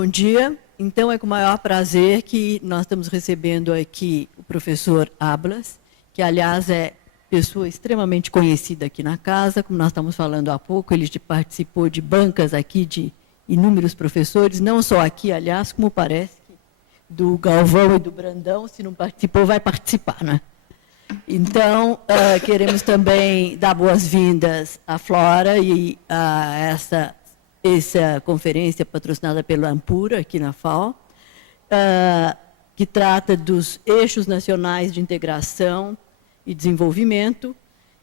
Bom dia. Então, é com o maior prazer que nós estamos recebendo aqui o professor Ablas, que, aliás, é pessoa extremamente conhecida aqui na casa, como nós estamos falando há pouco, ele participou de bancas aqui de inúmeros professores, não só aqui, aliás, como parece, do Galvão e do Brandão, se não participou, vai participar, né? Então, queremos também dar boas-vindas à Flora e a essa conferência patrocinada pela Ampura, aqui na FAO, que trata dos eixos nacionais de integração e desenvolvimento,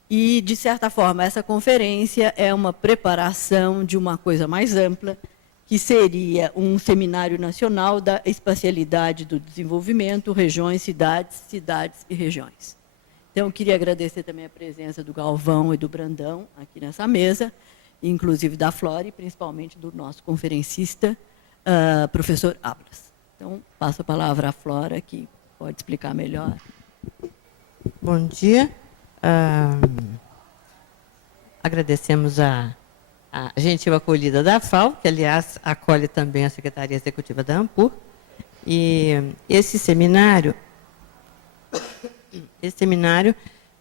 e, de certa forma, essa conferência é uma preparação de uma coisa mais ampla, que seria um seminário nacional da espacialidade do desenvolvimento, regiões, cidades, cidades e regiões. Então, eu queria agradecer também a presença do Galvão e do Brandão aqui nessa mesa, inclusive da Flora e principalmente do nosso conferencista, professor Ablas. Então, passo a palavra à Flora, que pode explicar melhor. Bom dia. Agradecemos a gentil acolhida da FAO, que, aliás, acolhe também a Secretaria Executiva da ANPUR. E esse seminário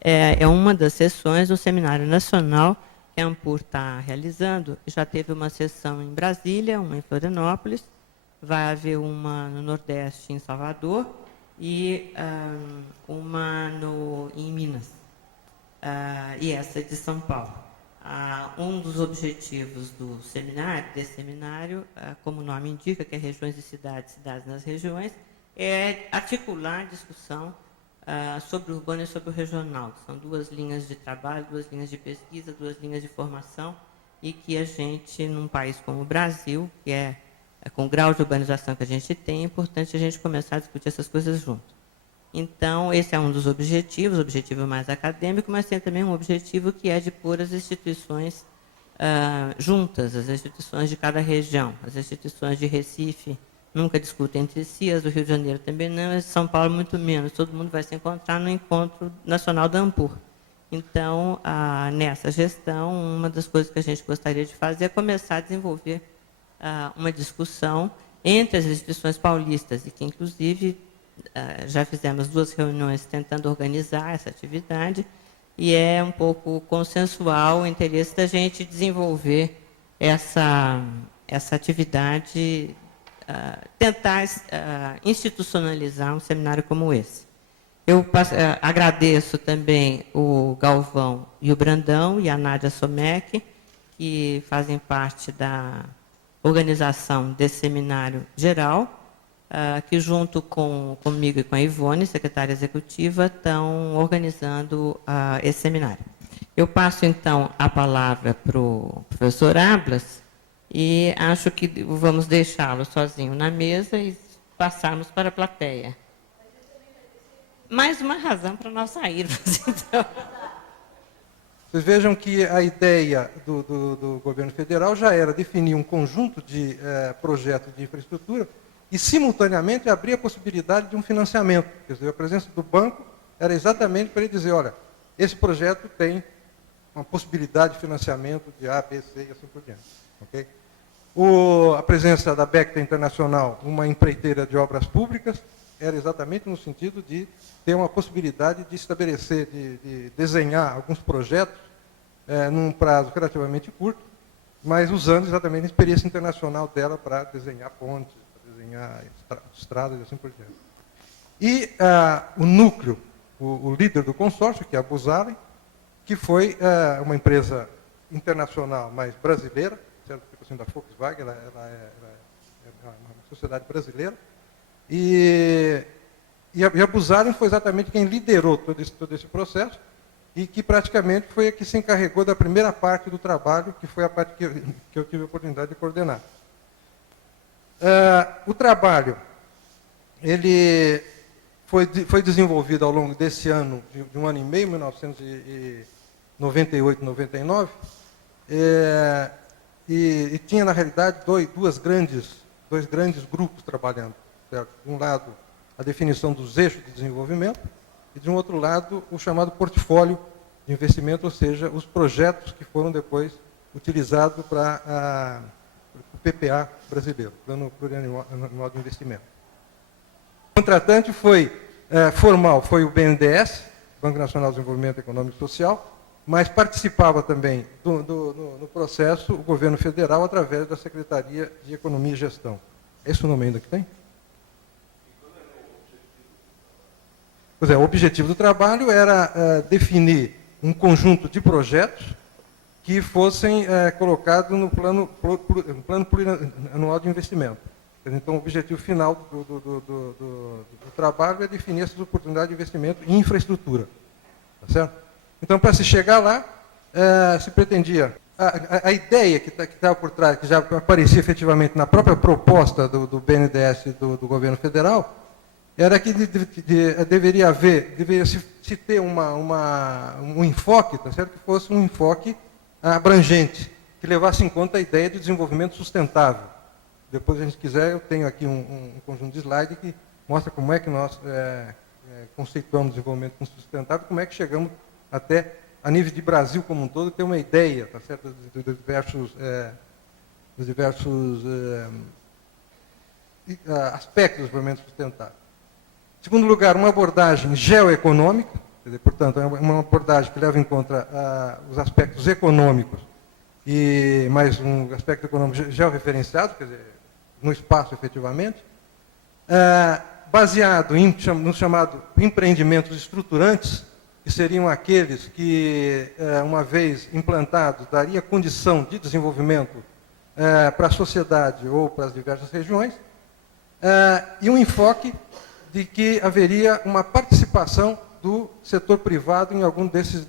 é uma das sessões do Seminário Nacional que a ANPUR está realizando. Já teve uma sessão em Brasília, uma em Florianópolis, vai haver uma no Nordeste, em Salvador, e uma em Minas, e essa de São Paulo. Um dos objetivos desse seminário, como o nome indica, que é Regiões e Cidades, Cidades nas Regiões, é articular a discussão sobre o urbano e sobre o regional. São duas linhas de trabalho, duas linhas de pesquisa, duas linhas de formação, e que a gente, num país como o Brasil, que com o grau de urbanização que a gente tem, é importante a gente começar a discutir essas coisas juntos. Então, esse é um dos objetivos, o objetivo mais acadêmico, mas tem também um objetivo que é de pôr as instituições juntas, as instituições de cada região. As instituições de Recife nunca discutem entre si, as do Rio de Janeiro também não, as de São Paulo muito menos. Todo mundo vai se encontrar no Encontro Nacional da ANPUR. Então, nessa gestão, uma das coisas que a gente gostaria de fazer é começar a desenvolver uma discussão entre as instituições paulistas, e que, inclusive, já fizemos 2 reuniões tentando organizar essa atividade, e é um pouco consensual o interesse da gente desenvolver essa atividade, tentar institucionalizar um seminário como esse. Eu agradeço também o Galvão e o Brandão e a Nádia Somec, que fazem parte da organização desse seminário geral, que, junto comigo e com a Ivone, secretária executiva, estão organizando esse seminário. Eu passo, então, a palavra para o professor Ablas, e acho que vamos deixá-lo sozinho na mesa e passarmos para a plateia. Mais uma razão para nós sairmos, então. Vocês vejam que a ideia do governo federal já era definir um conjunto de projetos de infraestrutura e, simultaneamente, abrir a possibilidade de um financiamento. Quer dizer, a presença do banco era exatamente para ele dizer, olha, esse projeto tem uma possibilidade de financiamento de A, B, C e assim por diante. Okay? A presença da Bechtel Internacional, uma empreiteira de obras públicas, era exatamente no sentido de ter uma possibilidade de estabelecer, de desenhar alguns projetos num prazo relativamente curto, mas usando exatamente a experiência internacional dela para desenhar pontes, para desenhar estradas e assim por diante. E o núcleo, o líder do consórcio, que é a Busalen, que foi uma empresa internacional, mas brasileira, certo? Tipo assim, da Volkswagen, ela é uma sociedade brasileira, e a Busalen foi exatamente quem liderou todo esse processo, e que praticamente foi a que se encarregou da primeira parte do trabalho, que foi a parte que eu tive a oportunidade de coordenar. O trabalho, ele foi desenvolvido ao longo desse ano, de um ano e meio, 1998, 99, e tinha, na realidade, dois grandes grupos trabalhando. Certo? De um lado, a definição dos eixos de desenvolvimento, e, de um outro lado, o chamado portfólio de investimento, ou seja, os projetos que foram depois utilizados PPA brasileiro, Plano Plurianual de Investimento. O contratante foi formal, foi o BNDES, Banco Nacional de Desenvolvimento Econômico e Social, mas participava também no processo o governo federal através da Secretaria de Economia e Gestão. É esse o nome ainda que tem? Pois é, o objetivo do trabalho era definir um conjunto de projetos que fossem colocados no plano plurianual de investimento. Então, o objetivo final do trabalho é definir essas oportunidades de investimento em infraestrutura. Tá certo? Então, para se chegar lá, se pretendia... A ideia que estava por trás, que já aparecia efetivamente na própria proposta do BNDES e do governo federal, era que deveria se ter um enfoque, tá certo? Que fosse um enfoque abrangente, que levasse em conta a ideia de desenvolvimento sustentável. Depois, se a gente quiser, eu tenho aqui um conjunto de slides que mostra como é que nós conceituamos o desenvolvimento sustentável, como é que chegamos até, a nível de Brasil como um todo, ter uma ideia, tá certo? Dos diversos aspectos do desenvolvimento sustentável. Em segundo lugar, uma abordagem geoeconômica, quer dizer, portanto, é uma abordagem que leva em conta os aspectos econômicos, e mais um aspecto econômico georreferenciado, quer dizer, no espaço efetivamente, baseado no chamado empreendimentos estruturantes, que seriam aqueles que, uma vez implantados, daria condição de desenvolvimento para a sociedade ou para as diversas regiões, e um enfoque de que haveria uma participação do setor privado em algum desses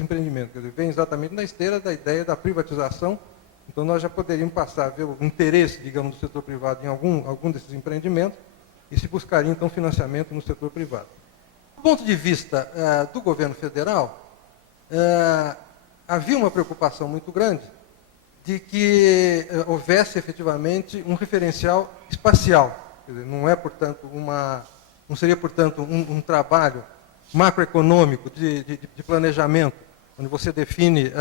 empreendimentos. Quer dizer, vem exatamente na esteira da ideia da privatização. Então, nós já poderíamos passar a ver o interesse, digamos, do setor privado em algum desses empreendimentos e se buscaria, então, financiamento no setor privado. Do ponto de vista do governo federal, havia uma preocupação muito grande de que houvesse, efetivamente, um referencial espacial. Quer dizer, não seria, portanto, um trabalho macroeconômico de planejamento, onde você define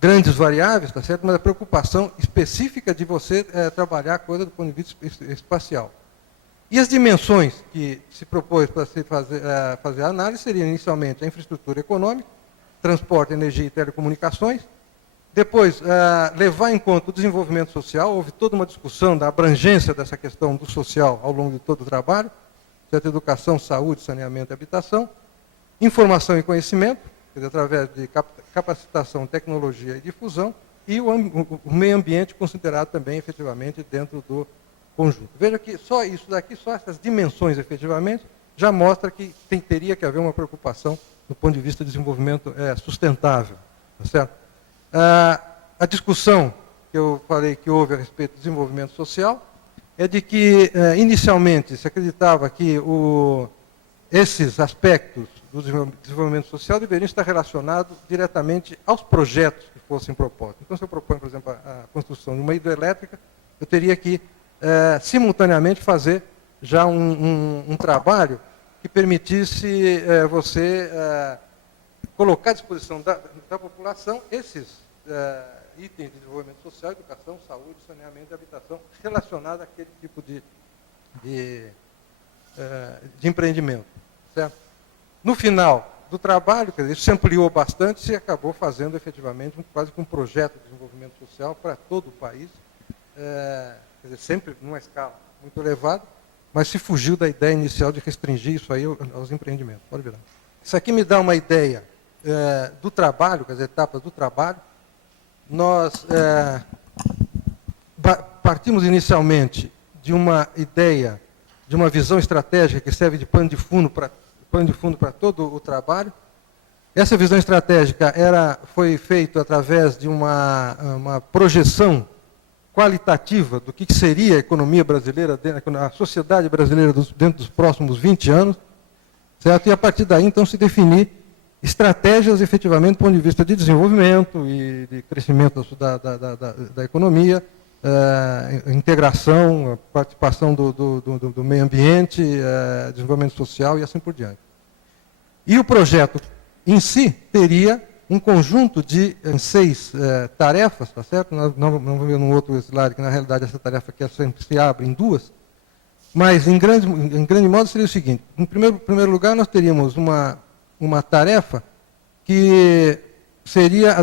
grandes variáveis, tá certo? Mas a preocupação específica de você trabalhar a coisa do ponto de vista espacial. E as dimensões que se propôs para se fazer a análise seriam inicialmente a infraestrutura econômica, transporte, energia e telecomunicações. Depois, levar em conta o desenvolvimento social. Houve toda uma discussão da abrangência dessa questão do social ao longo de todo o trabalho, certo? Educação, saúde, saneamento e habitação. Informação e conhecimento, quer dizer, através de capacitação, tecnologia e difusão. E o meio ambiente considerado também, efetivamente, dentro do conjunto. Veja que só isso daqui, só essas dimensões, efetivamente, já mostra que teria que haver uma preocupação do ponto de vista de desenvolvimento sustentável. Tá certo? A discussão que eu falei que houve a respeito do desenvolvimento social é de que, inicialmente, se acreditava que esses aspectos do desenvolvimento social deveriam estar relacionados diretamente aos projetos que fossem propostos. Então, se eu proponho, por exemplo, a construção de uma hidrelétrica, eu teria que simultaneamente fazer já um trabalho que permitisse você colocar à disposição da população esses itens de desenvolvimento social, educação, saúde, saneamento e habitação relacionados àquele tipo de empreendimento. Certo? No final do trabalho, quer dizer, isso se ampliou bastante e se acabou fazendo efetivamente quase que um projeto de desenvolvimento social para todo o país, quer dizer, sempre numa escala muito elevada, mas se fugiu da ideia inicial de restringir isso aí aos empreendimentos. Pode virar. Isso aqui me dá uma ideia do trabalho, quer dizer, etapas do trabalho. Nós partimos inicialmente de uma ideia, de uma visão estratégica que serve de pano de fundo para todo o trabalho. Essa visão estratégica foi feita através de uma projeção qualitativa do que seria a economia brasileira, a sociedade brasileira dentro dos próximos 20 anos, certo? E a partir daí, então, se definir estratégias, efetivamente, do ponto de vista de desenvolvimento e de crescimento da economia, integração, participação do meio ambiente, desenvolvimento social e assim por diante. E o projeto em si teria um conjunto de 6 tarefas, tá certo? Nós vamos ver no outro slide que, na realidade, essa tarefa aqui sempre se abre em 2, mas, em grande modo, seria o seguinte. Em primeiro lugar, nós teríamos uma tarefa que seria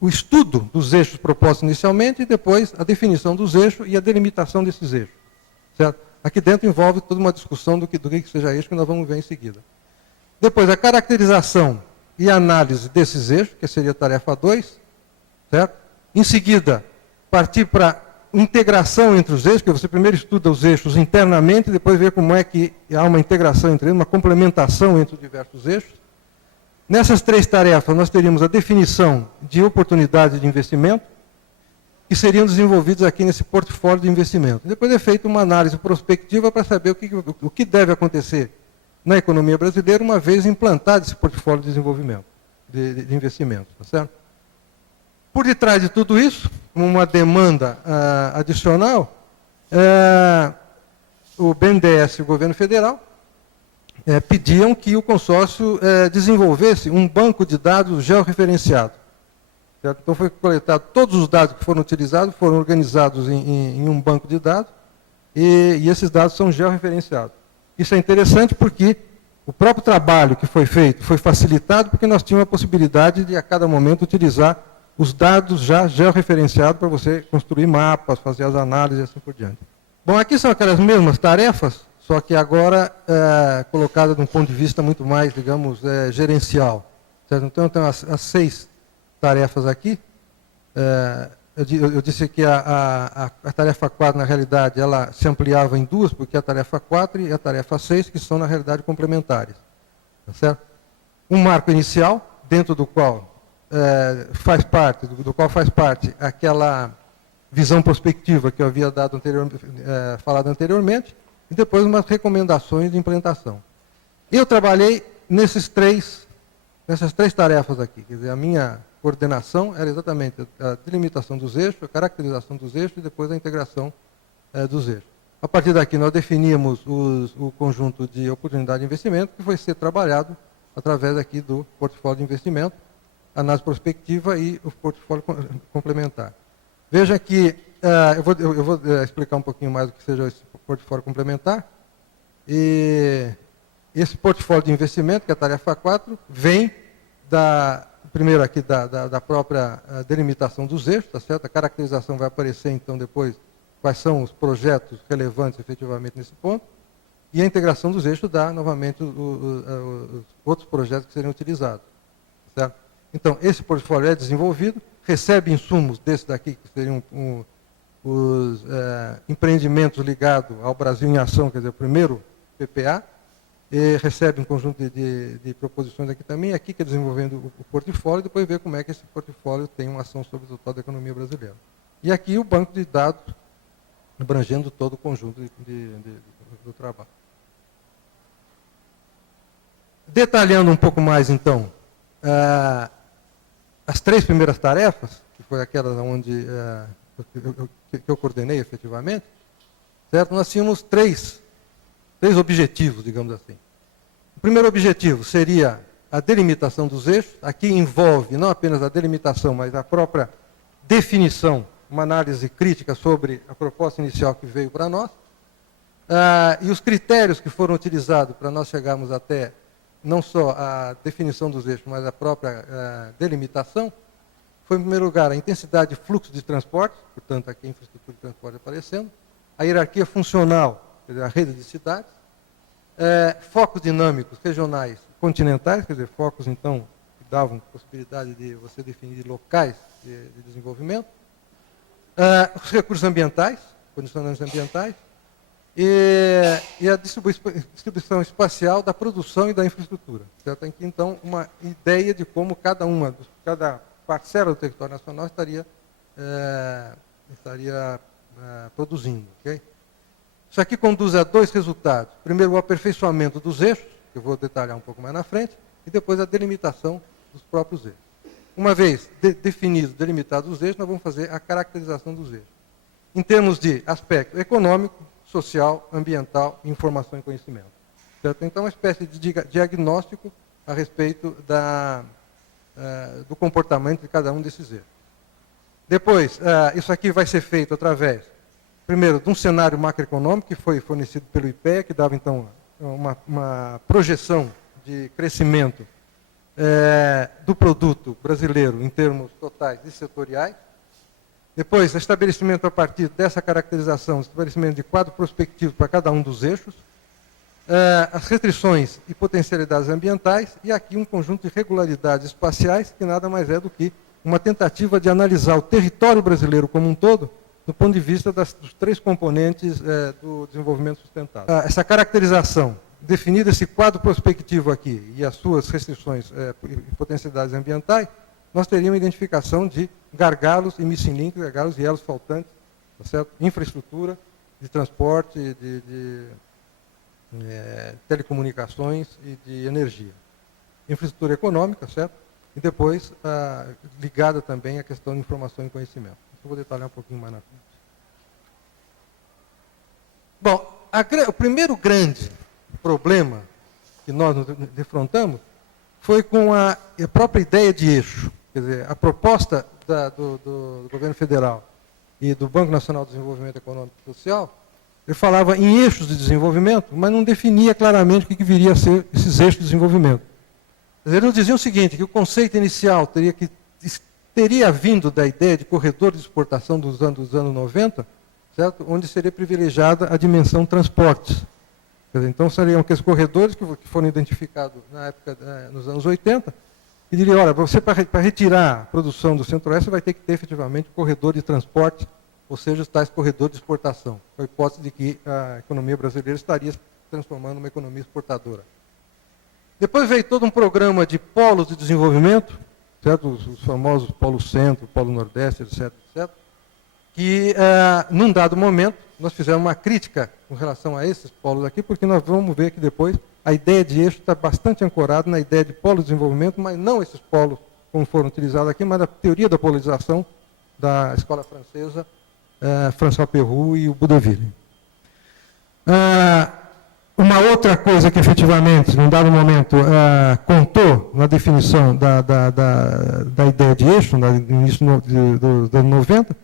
o estudo dos eixos propostos inicialmente e depois a definição dos eixos e a delimitação desses eixos. Certo? Aqui dentro envolve toda uma discussão do que seja eixo, que nós vamos ver em seguida. Depois, a caracterização e análise desses eixos, que seria a tarefa 2. Certo? Em seguida, partir para integração entre os eixos, que você primeiro estuda os eixos internamente, e depois vê como é que há uma integração entre eles, uma complementação entre os diversos eixos. Nessas 3 tarefas, nós teríamos a definição de oportunidades de investimento, que seriam desenvolvidos aqui nesse portfólio de investimento. Depois é feita uma análise prospectiva para saber o que deve acontecer na economia brasileira, uma vez implantado esse portfólio de desenvolvimento, de investimento. Tá certo? Por detrás de tudo isso, uma demanda adicional, o BNDES e o governo federal pediam que o consórcio desenvolvesse um banco de dados georreferenciado. Certo? Então, foi coletado todos os dados que foram utilizados, foram organizados em um banco de dados, e esses dados são georreferenciados. Isso é interessante porque o próprio trabalho que foi feito foi facilitado porque nós tínhamos a possibilidade de, a cada momento, utilizar os dados já georreferenciados para você construir mapas, fazer as análises e assim por diante. Bom, aqui são aquelas mesmas tarefas, só que agora colocadas de um ponto de vista muito mais, digamos, gerencial. Certo? Então, eu tenho as 6 tarefas aqui. Eu disse que a tarefa 4, na realidade, ela se ampliava em 2, porque a tarefa 4 e a tarefa 6, que são, na realidade, complementares. Tá certo? Um marco inicial, dentro do qual faz parte aquela visão prospectiva que eu havia dado falado anteriormente, e depois umas recomendações de implementação. Eu trabalhei nessas 3 tarefas aqui. Quer dizer, a minha coordenação era exatamente a delimitação dos eixos, a caracterização dos eixos e depois a integração dos eixos. A partir daqui, nós definíamos o conjunto de oportunidade de investimento, que foi ser trabalhado através aqui do portfólio de investimento, análise prospectiva e o portfólio complementar. Veja que, eu vou explicar um pouquinho mais o que seja esse portfólio complementar. E esse portfólio de investimento, que é a tarefa 4, vem primeiro aqui da própria delimitação dos eixos, tá certo? A caracterização vai aparecer, então, depois, quais são os projetos relevantes, efetivamente, nesse ponto. E a integração dos eixos dá, novamente, os outros projetos que seriam utilizados. Certo? Então, esse portfólio é desenvolvido, recebe insumos desse daqui, que seriam os empreendimentos ligados ao Brasil em Ação, quer dizer, o primeiro PPA, e recebe um conjunto de proposições aqui também, aqui que é desenvolvendo o portfólio, e depois ver como é que esse portfólio tem uma ação sobre o total da economia brasileira. E aqui o banco de dados, abrangendo todo o conjunto do trabalho. Detalhando um pouco mais, então, as 3 primeiras tarefas, que foi aquelas onde que eu coordenei efetivamente, certo? Nós tínhamos 3 objetivos, digamos assim. O primeiro objetivo seria a delimitação dos eixos. Aqui envolve não apenas a delimitação, mas a própria definição, uma análise crítica sobre a proposta inicial que veio para nós. E os critérios que foram utilizados para nós chegarmos até não só a definição dos eixos, mas a própria delimitação, foi, em primeiro lugar, a intensidade de fluxo de transporte, portanto, aqui a infraestrutura de transporte aparecendo, a hierarquia funcional, quer dizer, a rede de cidades, focos dinâmicos regionais continentais, quer dizer, focos, então, que davam possibilidade de você definir locais de desenvolvimento, os recursos ambientais, condicionantes ambientais, e a distribuição espacial da produção e da infraestrutura. Certo? Tem aqui, então, uma ideia de como cada parcela do território nacional estaria produzindo. Okay? Isso aqui conduz a 2 resultados. Primeiro, o aperfeiçoamento dos eixos, que eu vou detalhar um pouco mais na frente, e depois a delimitação dos próprios eixos. Uma vez definidos, delimitados os eixos, nós vamos fazer a caracterização dos eixos. Em termos de aspecto econômico, social, ambiental, informação e conhecimento. Certo? Então, uma espécie de diagnóstico a respeito do comportamento de cada um desses eixos. Depois, isso aqui vai ser feito através, primeiro, de um cenário macroeconômico que foi fornecido pelo IPEA, que dava, então, uma projeção de crescimento do produto brasileiro em termos totais e setoriais. Depois, estabelecimento a partir dessa caracterização, estabelecimento de quadro prospectivo para cada um dos eixos, as restrições e potencialidades ambientais, e aqui um conjunto de regularidades espaciais, que nada mais é do que uma tentativa de analisar o território brasileiro como um todo, do ponto de vista dos três componentes do desenvolvimento sustentável. Essa caracterização, definido esse quadro prospectivo aqui e as suas restrições e potencialidades ambientais, nós teríamos uma identificação de gargalos e missing links, gargalos e elos faltantes, tá certo? Infraestrutura de transporte, de telecomunicações e de energia. Infraestrutura econômica, certo? E depois ligada também à questão de informação e conhecimento. Eu vou detalhar um pouquinho mais na frente. Bom, o primeiro grande problema que nós nos defrontamos foi com a própria ideia de eixo. Quer dizer, a proposta do governo federal e do Banco Nacional de Desenvolvimento Econômico e Social, ele falava em eixos de desenvolvimento, mas não definia claramente o que viria a ser esses eixos de desenvolvimento. Eles diziam o seguinte, que o conceito inicial teria vindo da ideia de corredor de exportação dos anos 90, certo? Onde seria privilegiada a dimensão transportes. Quer dizer, então, seriam aqueles corredores que foram identificados na época, nos anos 80, e diria, olha, você para retirar a produção do Centro-Oeste, você vai ter que ter efetivamente corredor de transporte, ou seja, os tais corredores de exportação, com a hipótese de que a economia brasileira estaria se transformando numa economia exportadora. Depois veio todo um programa de polos de desenvolvimento, certo? Os famosos Polo Centro, Polo Nordeste, etc., etc., que, num dado momento, nós fizemos uma crítica com relação a esses polos aqui, porque nós vamos ver que depois a ideia de eixo está bastante ancorada na ideia de polo de desenvolvimento, mas não esses polos como foram utilizados aqui, mas a teoria da polarização da escola francesa, François Perroux e o Boudeville. Uma outra coisa que efetivamente, num dado momento, contou na definição da ideia de eixo, no início dos anos 90,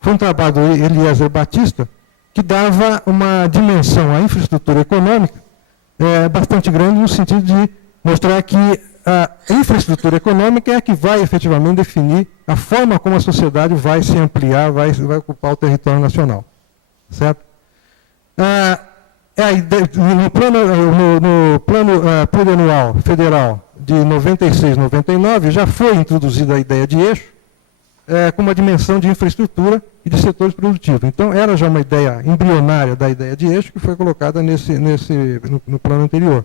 foi um trabalho do Eliezer Batista, que dava uma dimensão à infraestrutura econômica bastante grande, no sentido de mostrar que a infraestrutura econômica é a que vai efetivamente definir a forma como a sociedade vai se ampliar, vai ocupar o território nacional. Certo? No plano plurianual federal de 96 e 99, já foi introduzida a ideia de eixo com uma dimensão de infraestrutura e de setores produtivos. Então, era já uma ideia embrionária da ideia de eixo que foi colocada no plano anterior.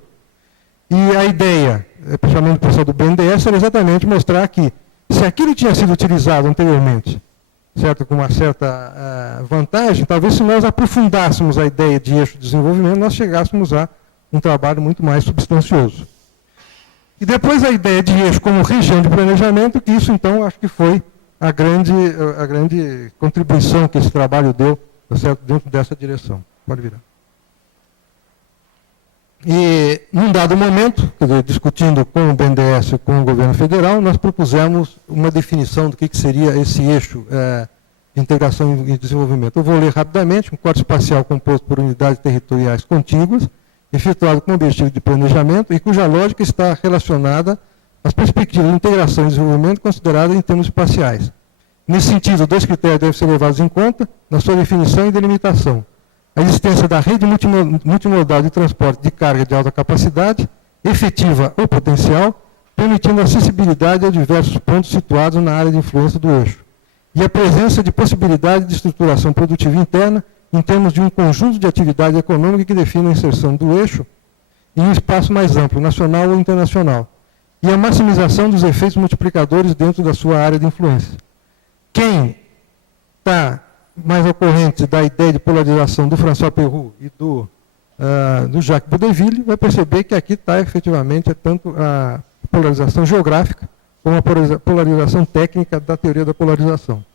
E a ideia, principalmente do pessoal do BNDES, era exatamente mostrar que, se aquilo tinha sido utilizado anteriormente, certo, com uma certa vantagem, talvez se nós aprofundássemos a ideia de eixo de desenvolvimento, nós chegássemos a um trabalho muito mais substancioso. E depois a ideia de eixo como região de planejamento, que isso então acho que foi a grande contribuição que esse trabalho deu, certo, dentro dessa direção. Pode virar. E, num dado momento, quer dizer, discutindo com o BNDES e com o governo federal, nós propusemos uma definição do que seria esse eixo de integração e desenvolvimento. Eu vou ler rapidamente: um quadro espacial composto por unidades territoriais contíguas, efetuado com objetivo de planejamento e cuja lógica está relacionada às perspectivas de integração e desenvolvimento consideradas em termos espaciais. Nesse sentido, dois critérios devem ser levados em conta na sua definição e delimitação: a existência da rede multimodal de transporte de carga de alta capacidade, efetiva ou potencial, permitindo acessibilidade a diversos pontos situados na área de influência do eixo, e a presença de possibilidade de estruturação produtiva interna em termos de um conjunto de atividade econômica que define a inserção do eixo em um espaço mais amplo, nacional ou internacional, e a maximização dos efeitos multiplicadores dentro da sua área de influência. Quem está mais ocorrente da ideia de polarização do François Perroux e do Jacques Boudeville, vai perceber que aqui está efetivamente tanto a polarização geográfica como a polarização técnica da teoria da polarização.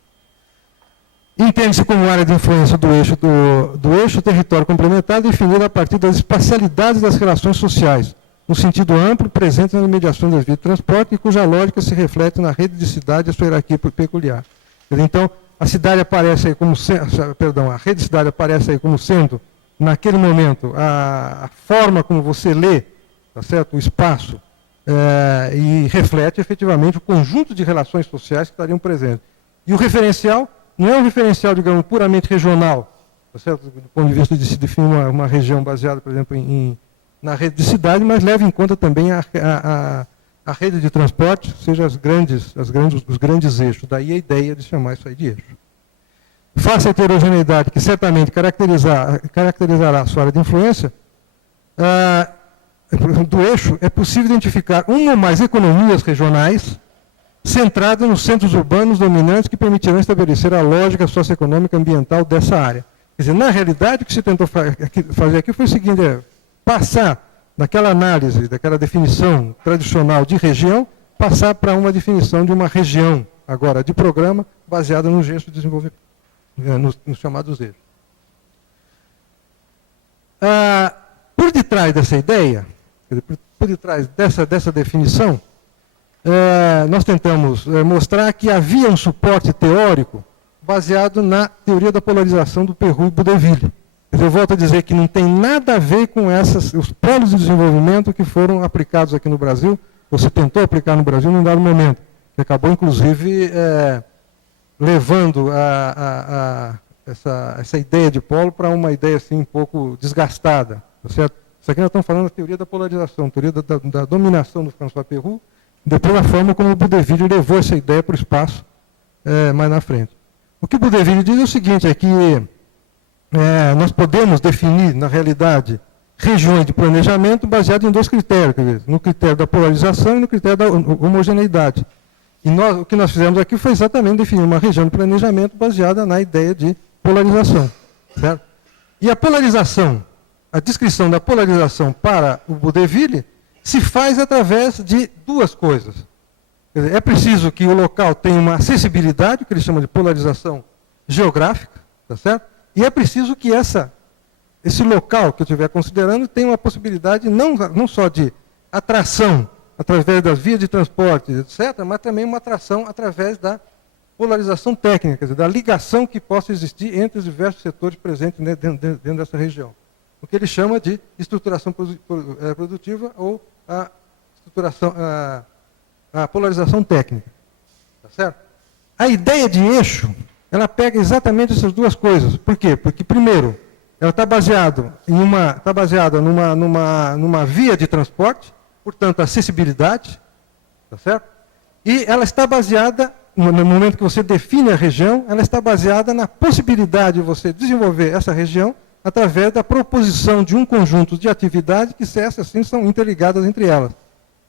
Entende-se como área de influência do eixo território complementar definida a partir das espacialidades das relações sociais, no sentido amplo, presente nas mediações das vias de transporte e cuja lógica se reflete na rede de cidade e a sua hierarquia peculiar. Então, a cidade aparece aí como a rede de cidade aparece aí como sendo, naquele momento, a forma como você lê, tá certo? O espaço, e reflete efetivamente o conjunto de relações sociais que estariam presentes. E o referencial não é um referencial, digamos, puramente regional, tá certo? Do ponto de vista de se definir uma região baseada, por exemplo, na rede de cidade, mas leva em conta também a rede de transporte, seja os grandes eixos. Daí a ideia de chamar isso aí de eixo. Face à heterogeneidade que certamente caracterizará a sua área de influência, do eixo é possível identificar uma ou mais economias regionais centradas nos centros urbanos dominantes que permitirão estabelecer a lógica socioeconômica ambiental dessa área. Quer dizer, na realidade, o que se tentou fazer aqui foi o seguinte, passar daquela análise, daquela definição tradicional de região, passar para uma definição de uma região, agora, de programa, baseada nos eixos de desenvolvimento, nos chamados eixos. Por detrás dessa ideia, por detrás dessa definição, nós tentamos mostrar que havia um suporte teórico baseado na teoria da polarização do Perroux e Boudeville. Eu volto a dizer que não tem nada a ver com os polos de desenvolvimento que foram aplicados aqui no Brasil, ou se tentou aplicar no Brasil num dado momento, que acabou, inclusive, levando essa ideia de polo para uma ideia assim, um pouco desgastada. Tá certo? Isso aqui nós estamos falando da teoria da polarização, teoria da dominação do François Perroux, depois a forma como o Boudeville levou essa ideia para o espaço mais na frente. O que o Boudeville diz é o seguinte, é que nós podemos definir, na realidade, regiões de planejamento baseadas em dois critérios, quer dizer, no critério da polarização e no critério da homogeneidade. E o que nós fizemos aqui foi exatamente definir uma região de planejamento baseada na ideia de polarização. Certo? E a polarização, a descrição da polarização para o Boudeville se faz através de duas coisas. Quer dizer, é preciso que o local tenha uma acessibilidade, que ele chama de polarização geográfica, tá certo? E é preciso que esse local que eu estiver considerando tenha uma possibilidade não só de atração através das vias de transporte, etc., mas também uma atração através da polarização técnica, quer dizer, da ligação que possa existir entre os diversos setores presentes dentro dessa região. O que ele chama de estruturação produtiva ou a polarização técnica. Tá certo? A ideia de eixo, ela pega exatamente essas duas coisas. Por quê? Porque, primeiro, ela está baseada numa via de transporte, portanto, acessibilidade, tá certo? E ela está baseada, no momento que você define a região, ela está baseada na possibilidade de você desenvolver essa região através da proposição de um conjunto de atividades que, se essas sim, são interligadas entre elas,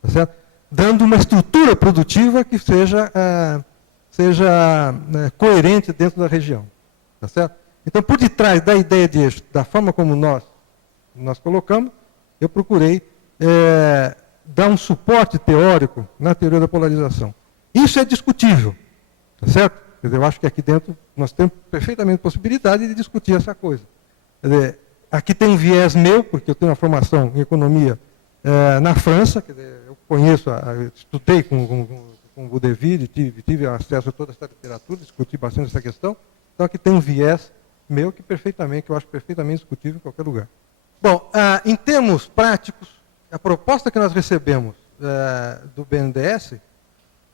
tá certo? Dando uma estrutura produtiva que seja coerente dentro da região. Tá certo? Então, por detrás da ideia de eixo, da forma como nós colocamos, eu procurei dar um suporte teórico na teoria da polarização. Isso é discutível, tá certo? Quer dizer, eu acho que aqui dentro nós temos perfeitamente possibilidade de discutir essa coisa. Quer dizer, aqui tem um viés meu, porque eu tenho uma formação em economia na França, quer dizer, eu conheço, estudei com o Boudeville, tive acesso a toda essa literatura, discuti bastante essa questão. Então aqui tem um viés meu que eu acho perfeitamente discutível em qualquer lugar. Bom, em termos práticos, a proposta que nós recebemos do BNDES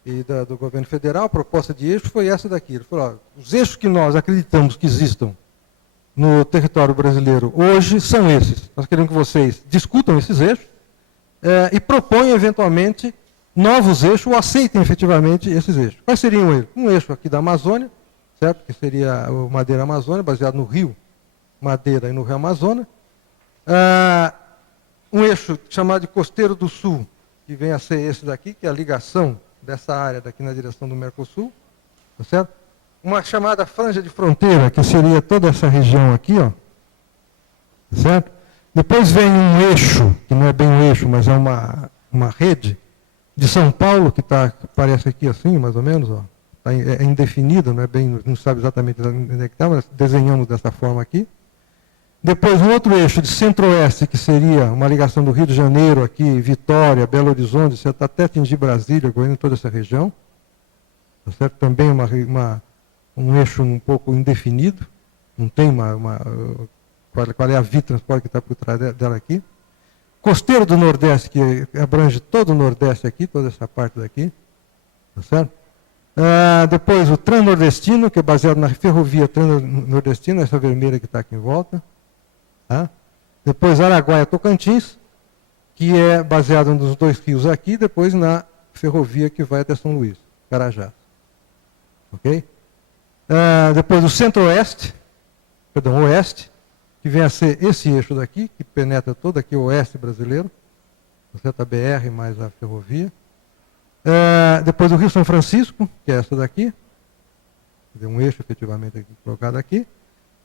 e do governo federal, a proposta de eixo foi essa daqui. Ele falou, os eixos que nós acreditamos que existam no território brasileiro hoje são esses. Nós queremos que vocês discutam esses eixos e proponham, eventualmente, novos eixos ou aceitem efetivamente esses eixos. Quais seriam eles? Um eixo aqui da Amazônia, certo? Que seria o Madeira Amazônia, baseado no rio Madeira e no rio Amazonas. Um eixo chamado de Costeiro do Sul, que vem a ser esse daqui, que é a ligação dessa área daqui na direção do Mercosul, tá certo? Uma chamada franja de fronteira, que seria toda essa região aqui, ó, certo? Depois vem um eixo, que não é bem um eixo, mas é uma rede, de São Paulo, que parece aqui assim, mais ou menos, ó, é indefinida, não sabe exatamente onde é que está, mas desenhamos dessa forma aqui. Depois, um outro eixo de centro-oeste, que seria uma ligação do Rio de Janeiro, aqui, Vitória, Belo Horizonte, até atingir Brasília, correndo toda essa região. Tá certo? Também um eixo um pouco indefinido, não tem qual é a via de transporte que está por trás dela aqui. Costeiro do Nordeste, que abrange todo o Nordeste aqui, toda essa parte daqui. Tá certo? Depois o Transnordestino, que é baseado na ferrovia Transnordestina, essa vermelha que está aqui em volta. Tá? Depois Araguaia-Tocantins, que é baseado nos dois rios aqui, depois na ferrovia que vai até São Luís, Carajás. Ok? Depois o Centro-Oeste, Oeste, que vem a ser esse eixo daqui, que penetra todo aqui o oeste brasileiro, a BR mais a ferrovia. Depois o Rio São Francisco, que é essa daqui, um eixo efetivamente aqui, colocado aqui,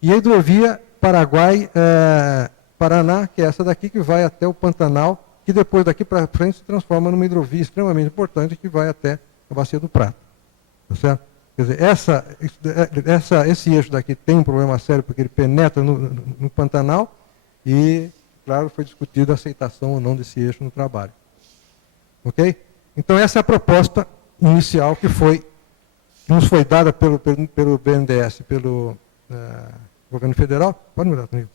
e a hidrovia Paraguai-Paraná, que é essa daqui que vai até o Pantanal, que depois daqui para frente se transforma numa hidrovia extremamente importante que vai até a Bacia do Prata. Tá certo? Quer dizer, esse eixo daqui tem um problema sério porque ele penetra no Pantanal e, claro, foi discutida a aceitação ou não desse eixo no trabalho. Ok? Então, essa é a proposta inicial que nos foi dada pelo BNDES, pelo governo federal. Pode mudar, Toninho.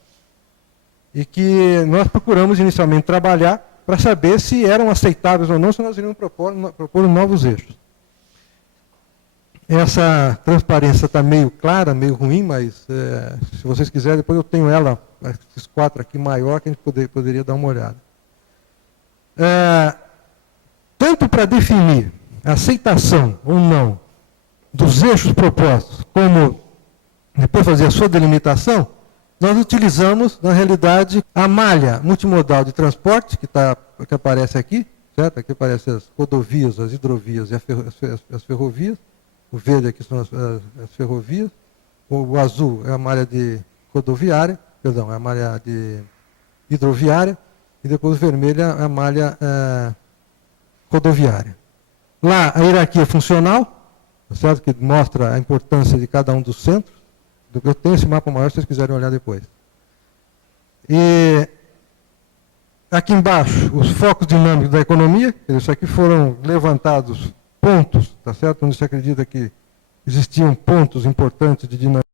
E que nós procuramos inicialmente trabalhar para saber se eram aceitáveis ou não, se nós iríamos propor novos eixos. Essa transparência está meio clara, meio ruim, mas se vocês quiserem, depois eu tenho ela, esses 4 aqui maior, que a gente poderia dar uma olhada. Tanto para definir a aceitação ou não dos eixos propostos, como depois fazer a sua delimitação, nós utilizamos, na realidade, a malha multimodal de transporte, que aparece aqui, certo? Aqui aparecem as rodovias, as hidrovias e as ferrovias. O verde aqui são as ferrovias. O azul é a malha de rodoviária, perdão, é a malha de hidroviária. E depois o vermelho é a malha rodoviária. Lá, a hierarquia funcional, certo? Que mostra a importância de cada um dos centros. Eu tenho esse mapa maior, se vocês quiserem olhar depois. E aqui embaixo, os focos dinâmicos da economia. Isso aqui foram levantados pontos, tá certo? Onde se acredita que existiam pontos importantes de dinamismo